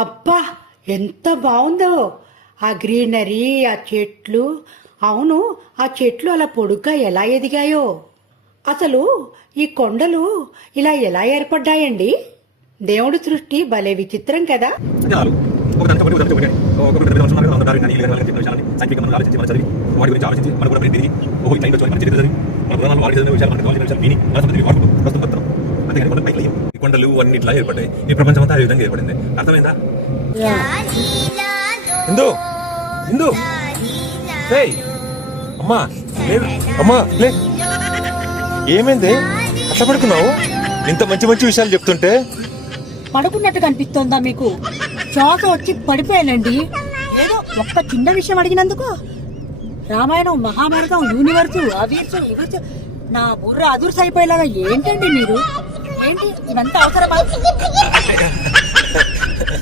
అబ్బా ఎంత బాగుందో ఆ గ్రీనరీ, ఆ చెట్లు. అవును, ఆ చెట్లు అలా పొడుగ్గా ఎలా ఎదిగాయో. అసలు ఈ కొండలు ఇలా ఎలా ఏర్పడ్డాయండి? దేవుడి సృష్టి భలే విచిత్రం కదా. కొండలు అన్ని ఇట్లా ఏర్పడ్డాయి. ఈ ప్రపంచం అంతా ఆ విధంగా ఏర్పడింది. అర్థమైందా? ఇందు ఇందు అమ్మా లేదు అమ్మా లే. ఏమైంది అట్లా పడుకున్నావు? ఇంత మంచి మంచి విషయాలు చెప్తుంటే పడుకున్నట్టు కనిపిస్తోందా మీకు? శ్వాస వచ్చి పడిపోయానండి. ఏదో ఒక్క చిన్న విషయం అడిగినందుకు రామాయణం, మహాభారతం, యూనివర్సు, అవిర్సు, ఇవర్సు నా బుర్ర అదుర్స్ అయిపోయేలాగా ఏంటండి మీరు? ఏంటి ఇవంతా అవసరమా?